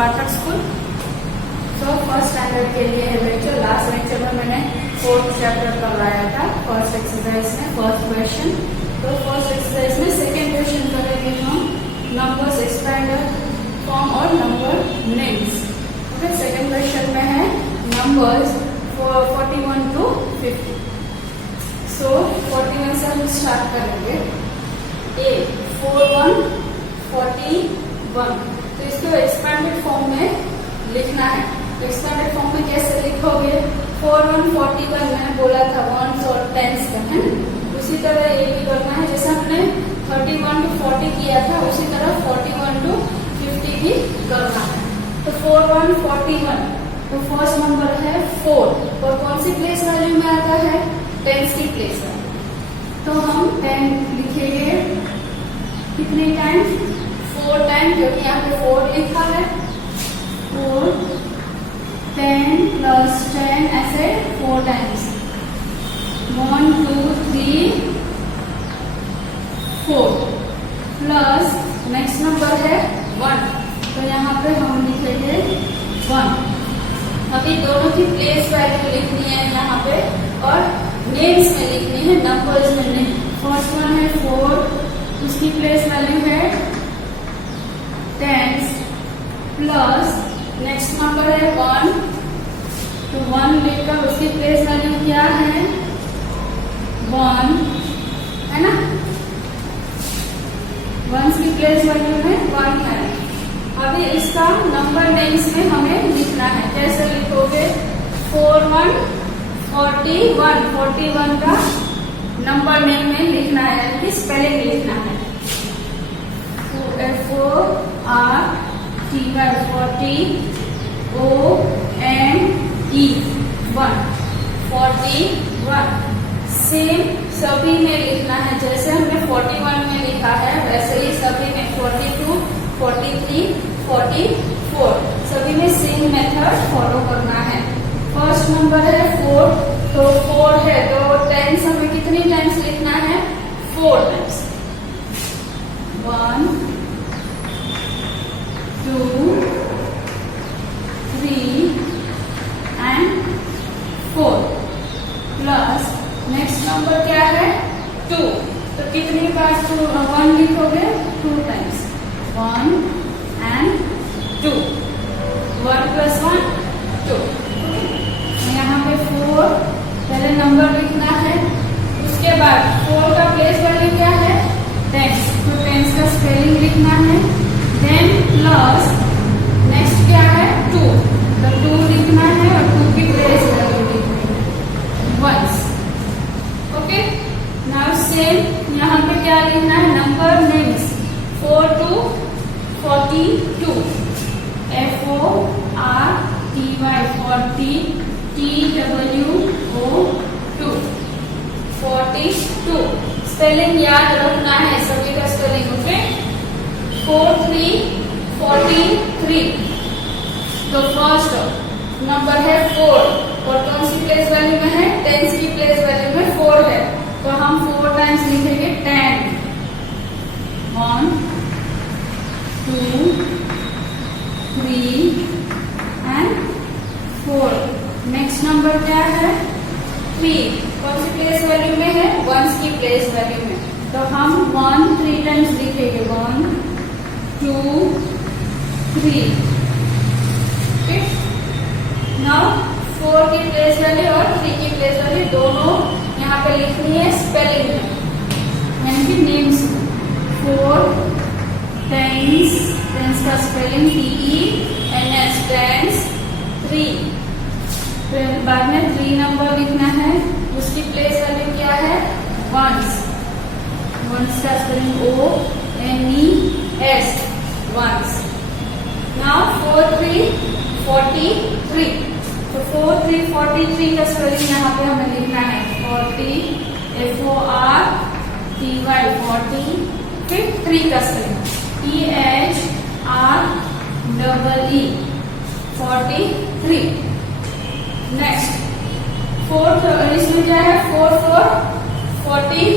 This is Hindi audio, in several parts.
पाठक स्कूल। तो फर्स्ट स्टैंडर्ड के लिए है लेक्चर। लास्ट लेक्चर में मैंने 4th चैप्टर करवाया था फर्स्ट एक्सरसाइज में फर्स्ट क्वेश्चन। तो फर्स्ट एक्सरसाइज में सेकेंड क्वेश्चन करेंगे हम नंबर्स एक्सपेंडेड फॉर्म और number names. Okay, second question में है नंबर्स 41 to 50। सो 41 से हम स्टार्ट करेंगे। ए 41 41, तो इसको एक्सपेंडेड फॉर्म में लिखना है। तो एक्सपेंडेड फॉर्म में कैसे लिखोगे? 41 41 मैंने बोला था वंस और टेंस का है ना, उसी तरह ये भी करना है। जैसे हमने 31 to 40 किया था उसी तरह 41 to 50 भी करना है। तो 41 41, तो फर्स्ट नंबर है 4 और कौन सी प्लेस वैल्यू में आता है? टेंस की प्लेस में। तो हम 10 लिखेंगे कितने टाइम्स? 4 टाइम, क्योंकि यहाँ पे 4 लिखा है। 4 10 प्लस 10 ऐसे 4 टाइम्स। 1 2 3 4 प्लस नेक्स्ट नंबर है 1, तो यहाँ पे हम लिखेंगे 1। अभी दोनों की प्लेस वैल्यू लिखनी है यहाँ पे और नेम्स में लिखनी है, नंबर्स में नहीं। फर्स्ट वन है 4, उसकी प्लेस वैल्यू है 10 प्लस नेक्स्ट नंबर है 1, तो 1 लेकर उसकी प्लेस वैल्यू क्या है? 1 है ना। 1 की प्लेस वैल्यू में 1 है। अभी इसका नंबर नेम्स में हमें लिखना है। कैसे लिखोगे? 41 41 41 का नंबर नेम में लिखना है, यानी कि स्पेलिंग लिखना है। FORTY 41 सेम सभी में लिखना है। जैसे हमने 41 में लिखा है वैसे ही सभी में 42 43 44 सभी में सेम मेथड फॉलो करना है। फर्स्ट नंबर है 4, तो 4 है तो 10 हमें कितनी टाइम्स लिखना है? 4 times. 1 2 3 and 4 plus next number क्या है? 2, तो कितनी बार 1 लिखोगे? 2 टाइम्स। 1 and 2, 1 plus 1 2। यहाँ पे 4 पहले नंबर लिखना है, उसके बाद 4 का प्लेस वैल्यू क्या है? 10, तो 10 का स्पेलिंग लिखना है। देन प्लस नेक्स्ट क्या है? 2, तो 2 लिखना है और 2 की प्लेस वैल्यू लिखनी है वंस। ओके, नाउ सेम यहाँ पे क्या लिखना है? Number names 4 to 42, FORTY TWO2 42। Spelling याद रखना है सभी का स्पेलिंग। ओके, 43 43, तो फर्स्ट नंबर है 4 और कौन सी प्लेस वैल्यू में है? 10 की प्लेस वैल्यू में 4 है, तो हम 4 टाइम्स लिखेंगे 10। 1 2 3 एंड 4। नेक्स्ट नंबर क्या है? 3, कौन सी प्लेस वैल्यू में है? 1 की प्लेस वैल्यू में, तो हम 1 3 टाइम्स लिखेंगे। 1 2 3। नाउ 4 की प्लेस वैल्यू और 3 की प्लेस वैल्यू दोनों यहाँ पे लिखनी है स्पेलिंग में, यानी कि नेम्स। 4 टेंस का स्पेलिंग TENS टेंस। 3 फिर बाद में 3 नंबर लिखना है, उसकी प्लेस वैल्यू क्या है? वंस। वंस का स्पेलिंग ONES वंस। नाउ 4 3 43, तो 4 3 43 का स्पेलिंग यहाँ पे हमें लिखना है 40 FORTY 40। फिर 3 का स्पेलिंग THREE 43। नेक्स्ट 4th, इसमें क्या है? 4 4 44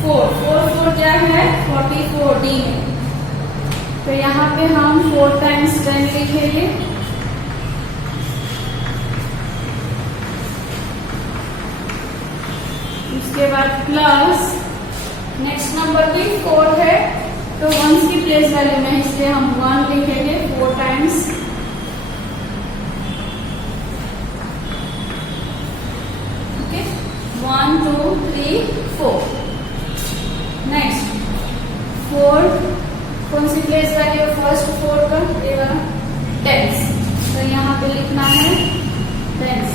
4 4 क्या है? 44 D में। तो यहाँ पे हम 4 टाइम्स 10 लिखेंगे। उसके बाद प्लस नेक्स्ट नंबर भी 4 है, तो वंस की प्लेस वैल्यू में इसलिए हम 1 लिखेंगे 4 टाइम्स। ओके, 1 2 3 4। नेक्स्ट 4 कौन सी प्लेस वैल्यू फर्स्ट 4 का ये वाला टेंस, तो यहाँ पे लिखना है टेंस।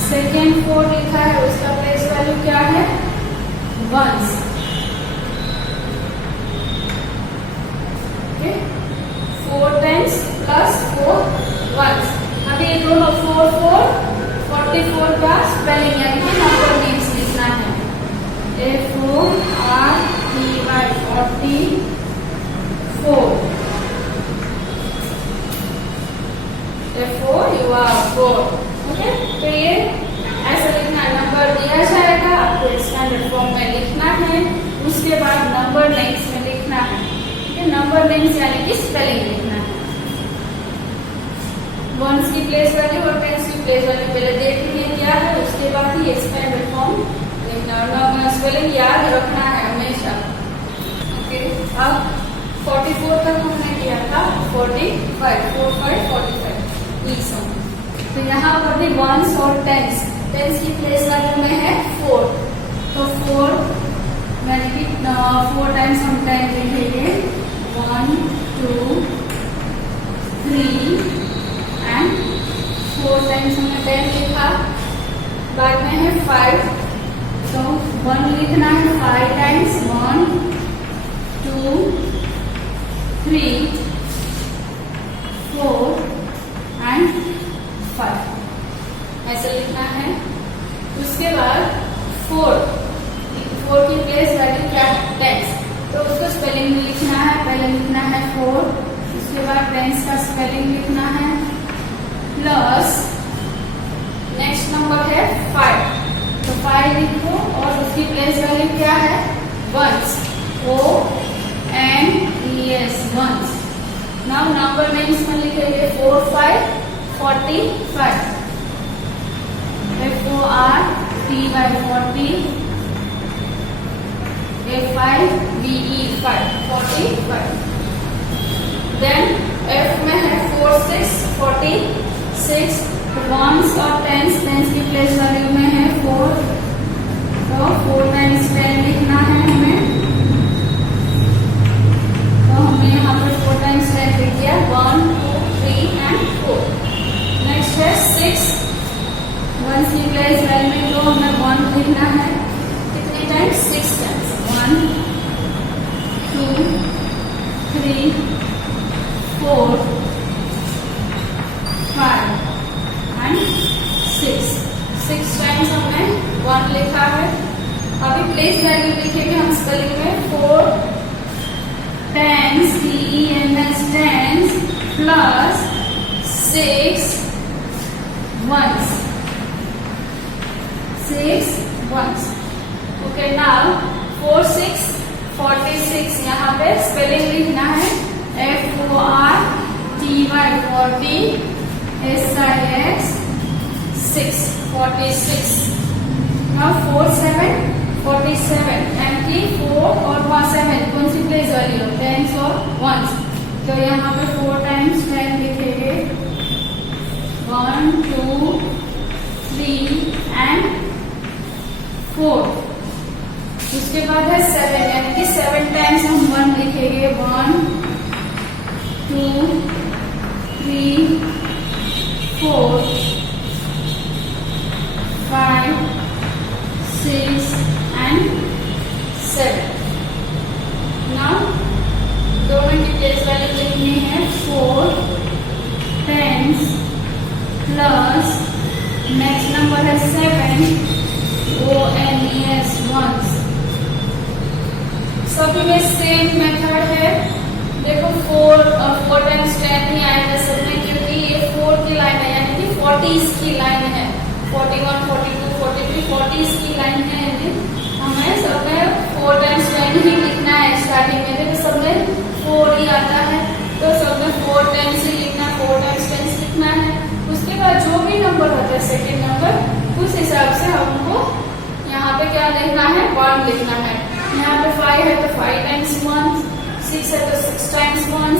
सेकेंड 4 लिखा है, उसका प्लेस वैल्यू क्या है ones. Okay, 4 times plus 4 ones. अभी ये दोनों 4 4 44 का स्पेलिंग यानी कि नंबर नेम्स लिखना है। F-O-R-T-Y-44। ओके, तो ये ऐसा लिखना है। नंबर दिया जाएगा आपको स्टैंडर्ड फॉर्म में लिखना है, उसके बाद नंबर नेम्स में लिखना है। ठीक है, नंबर नेम्स यानी कि स्पेलिंग लिखना है। वंस की प्लेस वैल्यू और टेंस की प्लेस वैल्यू पहले देख लीजिए क्या है, उसके बाद ही स्टैंडर्ड फॉर्म लिखना और स्पेलिंग याद रखना है हमेशा। ओके, अब 44 तक हमने किया था, 45 45 45 तो यहाँ पर भी वंस और टेंस की प्लेस वैल्यू में है 4, तो 4 यानी कि 4 टाइम्स हम 10 लिखेंगे। 1 2 3 एंड 4 टाइम्स हमने 10 लिखा, बाद में है 5, तो 1 लिखना है 5 टाइम्स। 1 2 3 4 एंड 5 ऐसा लिखना है। उसके बाद 4 की प्लेस वैल्यू क्या है टेंस, तो उसको स्पेलिंग में लिखना है। पहले लिखना है 4, उसके बाद टेंस का स्पेलिंग लिखना है प्लस नेक्स्ट नंबर है 5, तो 5 लिखो और उसकी प्लेस वैल्यू क्या है ones. O-N-E-S ones. Now number names में लिखेंगे 4 5 45। F-O-R-T-Y 40 F-5-B-E 45। देन F में है 4 6 46। वंस और टेंस की प्लेस वैल्यू में है 4, तो 4 टाइम्स 10 लिखना है हमें। तो हमने यहाँ पर 4 टाइम्स 10 लिख दिया। 1 2 3 एंड 4। नेक्स्ट है 6, वंस की प्लेस वैल्यू में तो हमें 1 लिखना है। कितने टाइम्स 6 टाइम्स। 1 2 3 4 5 एंड 6 टाइम्स हमने 1 लिखा है। अभी प्लेस वैल्यू लिखेंगे हम स्पेलिंग में 4 tens TENS tens plus 6 ones 6 ones. Okay, now 4 6 46 यहाँ पे स्पेलिंग लिखना है F-O-R-T-Y 40 S-I-X 6 46। नाउ 4 7 47 एंटी 4 और 7 कौन सी प्लेस वाली हो टेंस और वंस, तो यहाँ पे 4 टाइम्स 10 लिखेंगे। 1 2 3 एंड 4। उसके बाद है 7 यानी कि 7 टाइम्स हम 1 लिखेंगे। 1 2 3 4 5 6 एंड 7। नाउ दोनों की प्लेस वैल्यू लिखनी है 4 टेंस प्लस नेक्स्ट नंबर है 7 O-N-E-S वंस। सभी में सेम मेथड है। देखो 4 टाइम्स 10 ही आएगा सब में, क्योंकि ये 4 की लाइन है यानी कि 40s की लाइन है। 41 42 43 40s की लाइन है। हमें सब में 4 टाइम्स 10 ही लिखना है स्टार्टिंग में। देखो सब में 4 ही आता है, तो सब में 4 टाइम्स ही लिखना है, 4 टाइम्स 10 लिखना है। उसके बाद जो भी नंबर होता है सेकेंड नंबर, उस हिसाब से हमको यहाँ पे क्या लिखना है, 1 लिखना है। यहाँ पे 5 है तो 5 टाइम्स 1, 6 है तो 6 टाइम्स 1,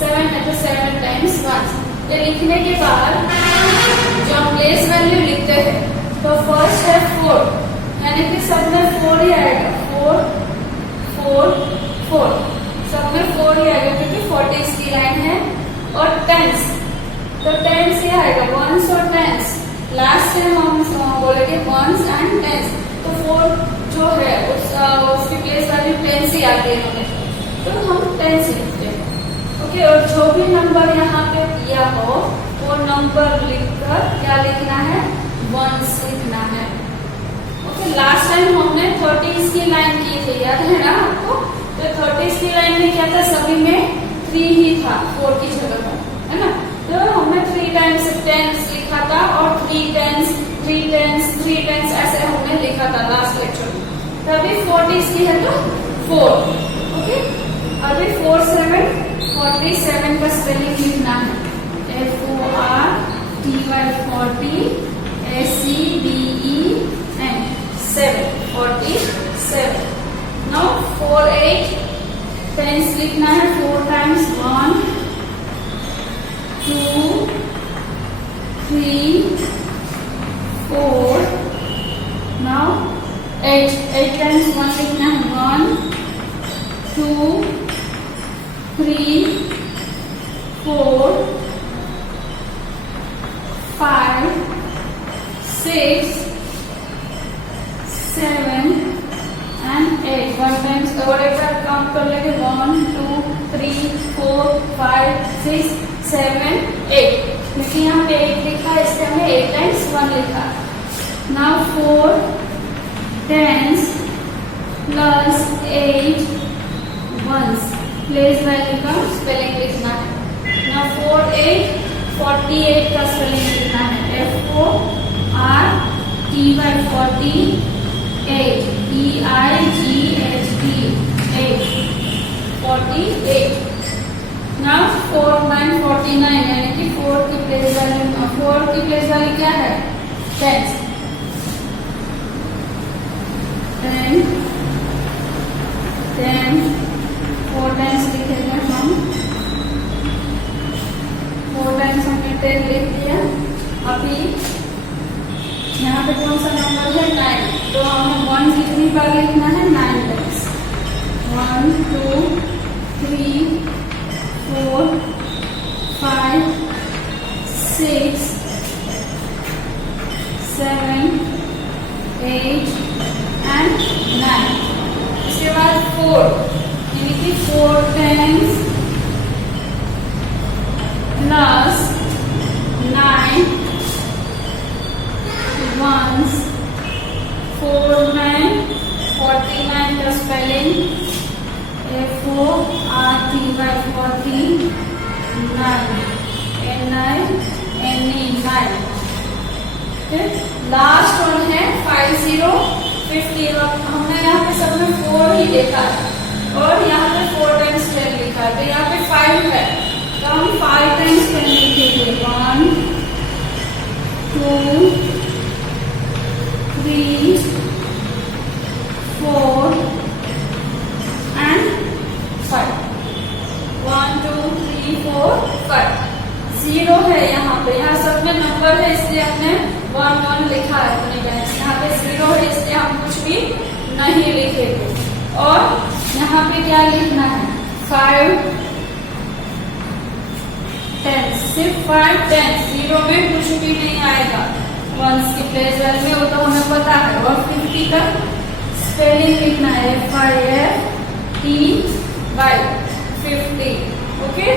7 है तो 7 टाइम्स 1। ये लिखने के बाद जो हम प्लेस वैल्यू लिखते हैं, तो फर्स्ट है 4, यानी कि सब में 4 ही आएगा, 4 4 4, सब में 4 ही आएगा क्योंकि 40 की लाइन है। और टेंस, तो टेंस ही आएगा, वंस और टेंस। लास्ट में हम बोलेंगे वंस एंड टेंस, तो 4 जो है उसकी प्लेस वैल्यू टेंस ही आती है हमें, तो हम टेंस लिखते हैं। ओके, और जो भी नंबर यहाँ पे दिया हो वो नंबर लिखकर क्या लिखना है, वंस लिखना है। ओके, लास्ट टाइम हमने 30s की लाइन की थी, याद है ना आपको? तो 30s की लाइन में क्या था, सभी में 3 ही था 4 की जगह पर, है ना? तो हमने 3 टाइम्स 10 लिखा था और 3 10 3 10 3 10 ऐसे हमने लिखा था लास्ट लेक्चर में। तो अभी 40s की है तो 4। ओके, अभी 4 7 47 का स्पेलिंग लिखना है, FORTY 40 7 47। नाउ 4 8 टेंस लिखना है, 4 टाइम्स 1 2 3 4। नाउ 8 टाइम्स 1 लिखना है, 1 2 3 4 5 6 7 and 8। 1 टाइम्स और एक बार काउंट कर लेंगे, 1 2 3 4 5 6 7 8। लेकिन यहाँ पे 8 लिखा है, इसलिए हमने 8 टाइम्स 1 लिखा। नाउ 4 10 प्लस 8 1 प्लेस वैल्यू का स्पेलिंग लिखना है। नाउ 4 8 48 का स्पेलिंग लिखना है, FORTY 48 EIGHT 48। नाउ 4 9 49, यानी कि 4 की प्लेस वैल्यू क्या है, 10 10 10 4 टाइम्स लिखेंगे हम, 4 टाइम्स हमने 10 लिख दिया। अभी यहाँ पे कौन सा नंबर है, 9, तो हमें 1 कितनी बार लिखना है, 9 टाइम्स। 1 2 3 4 5 6 7 8 and 9। इसके बाद 4, यानी कि 4 टाइम्स प्लस 9 1 4 9 49 का स्पेलिंग FORTY 49 लास्ट वन है 50 50। हमने यहाँ पे सब में 4 ही देखा है और यहाँ पे 4 टाइम्स 10 लिखा है, तो यहाँ पे 5 है, तो हम 5 टाइम्स 10 लिखेंगे, 1 2 3 4 and 5। 1 2 3 4 5। 0 है यहाँ पे, यहाँ सब में नंबर है इसलिए हमने 1 1 लिखा है अपने टाइम्स। यहाँ पे 0 है इसलिए हम कुछ भी नहीं लिखेंगे। और यहाँ पे क्या लिखना है, 5 10, सिर्फ 5 10, 0 में कुछ भी नहीं आएगा, वंस की प्लेस वैल्यू वो तो हमें पता है। और 50 का स्पेलिंग लिखना है, FIFTY 50। ओके,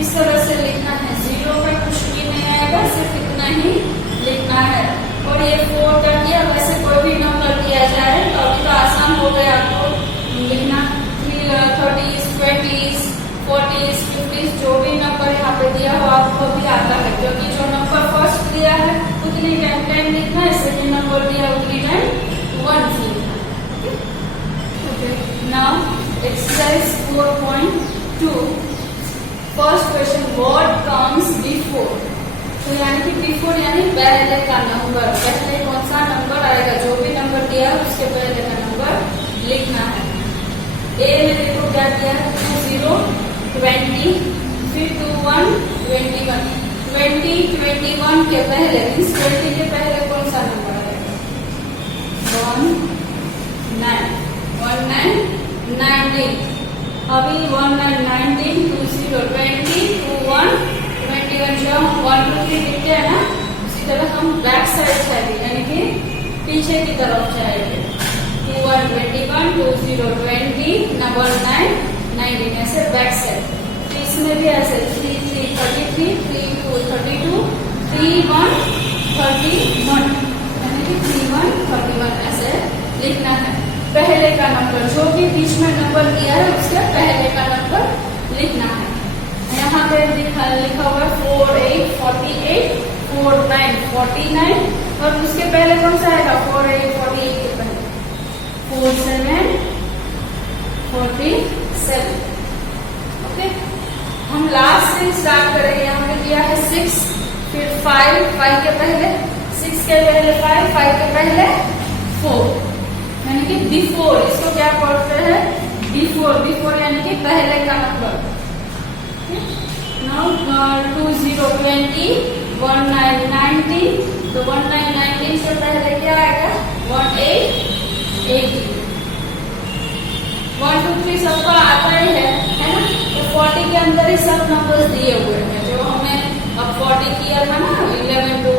इस तरह से लिखना है, 0 पे कुछ भी नहीं आएगा, सिर्फ इतना ही लिखना है। और ये 4 कर दिया, वैसे कोई भी नंबर दिया जाए तो अभी तो आसान हो गया आपको लिखना, 30s 20s 40s 50s जो भी नंबर यहाँ पे दिया हो आपको भी आता है, क्योंकि जो नंबर फर्स्ट दिया है उतनी टाइम 10 लिखना है, सेकेंड नंबर दिया उतनी टाइम 1 लिखना है। Okay, now exercise 4.2 first question, what comes before. तो यानी कि बिफोर यानी पहले का नंबर, पहले कौन सा नंबर आएगा, जो भी नंबर दिया उसके पहले का नंबर लिखना है। ए में देखो क्या दिया, 2 0 20, फिर 2 1 21, 20 21 के पहले मीन्स 20 के पहले कौन सा नंबर आएगा, 19 19 19, अभी 19 19 2 0 20 2 1 21, जो हम 1 2 3 लिखते हैं ना उसी तरह हम बैक साइड जाएंगे यानी कि पीछे की तरफ जाएंगे, 2 1 21 2 0 20 19 19 ऐसे बैक साइड। इसमें भी ऐसे 3 3 33 3 2 32 3 1 31 यानी कि 3 1 31 ऐसे लिखना है। पहले का नंबर जो भी बीच में नंबर दिया है उसके पहले का नंबर लिखना है। यहाँ पे लिखा हुआ 4 8 48 4 9 49 और उसके पहले कौन सा आएगा, 4 8 48 के पहले 4 7 47। ओके, हम लास्ट से स्टार्ट करेंगे। यहाँ पे दिया है 6, फिर 5 5 के पहले 6 के पहले 5 5 के पहले 4 यानी कि बिफोर। इसको क्या पढ़ते हैं, बिफोर। बिफोर यानी कि पहले का नंबर। नाउ 2 0 20 19 19, तो 19 19 से पहले क्या आएगा, 18 18। 1 2 3 सबका आता ही है ना, तो 40 के अंदर ही सब नंबर्स दिए हुए हैं जो हमने अब 40 किया था ना, 11 to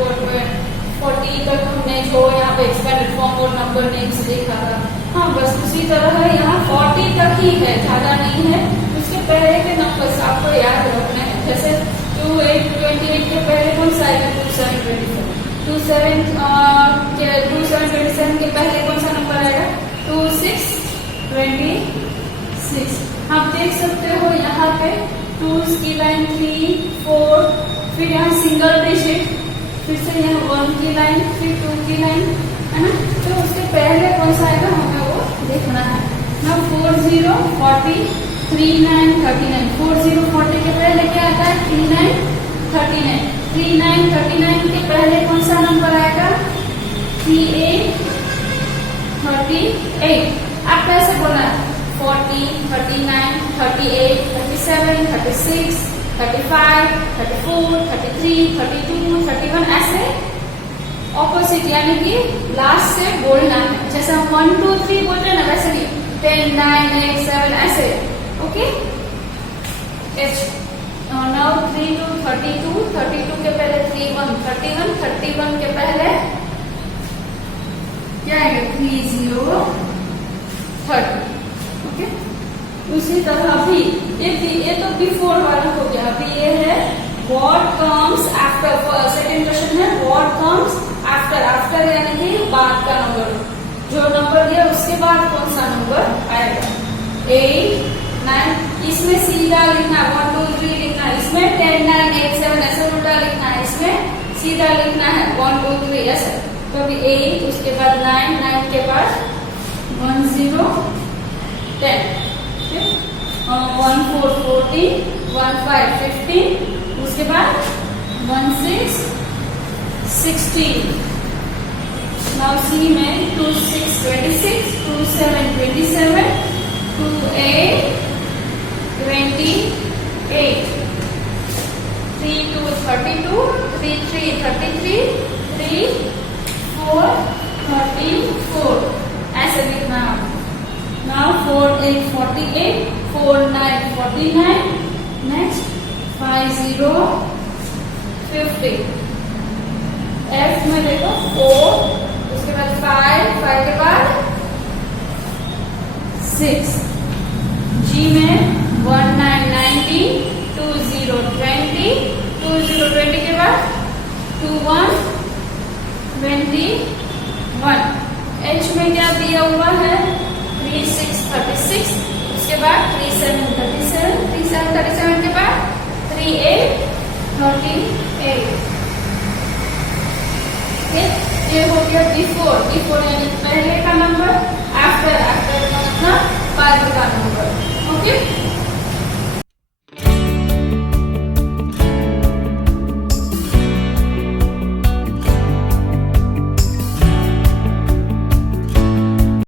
40 तक हमने जो यहाँ पे एक्सपेंडेड फॉर्म और नंबर नेम्स लिखा था। हाँ, बस उसी तरह है, यहाँ 40 तक ही है, ज्यादा नहीं है। उसके पहले के नंबर्स आपको याद रखने हैं, जैसे 2 8 28 के पहले कौन सा आएगा, 2 7 27 2 7 27 के पहले कौन सा नंबर आएगा, 2 6 26। आप देख सकते हो यहाँ पे 2 की लाइन 3 4, फिर यहाँ सिंगल डिजिट, फिर से यहाँ 1 की लाइन, फिर 2 की लाइन, है ना। तो उसके पहले कौन सा आएगा हमें वो देखना है ना। 4 0 40 3 9 39, 4 0 40 के पहले क्या आता है, 3 9 39, 3 9 39 के पहले कौन सा नंबर आएगा, 3 8 38। आप कैसे बोला, 40 39 38 37 36 35 34 33 32 31 ऐसे ऑपोजिट यानी कि लास्ट से बोलना है। जैसे हम 1 2 3 बोलते हैं ना वैसे नहीं, 10 9 8 7 ऐसे। ओके, नाउ 3 2 32 32 के पहले 3 1 31 31 के पहले क्या आएगा, 3 0 30। ओके, उसी तरह अभी ये तो बिफोर वाला हो गया। अभी ये है what comes after. Second question है व्हाट कम्स आफ्टर। आफ्टर यानी कि बाद का नंबर, जो नंबर दिया उसके बाद कौन सा नंबर आएगा, 8 9। इसमें सीधा लिखना 1 2 3 लिखना, इसमें 10 9 8 7 ऐसे उल्टा लिखना है, इसमें सीधा लिखना है 1 2 3 ऐसे। तो अभी 8 उसके बाद 9 9 के बाद 1 0 10, 1 4 14 1 5 15, उसके बाद 1 6 16। नाउ सी में 2 6 26 2 7 27 2 8 28 3 2 32 3 3 33 3 4 34 ऐसे लिखना। Now 4 8 48 4 9 49, next 5 0 50। F में देखो 4, उसके बाद 5 5 के बाद 6। G में 1 9 90 2 0 20 2 0 20 के बाद 2 1 21। H में क्या दिया हुआ है, 3 6 36, उसके बाद 3 7 37 3 7 37 के बाद 3 8 38। ये हो गया बिफोर। बिफोर यानी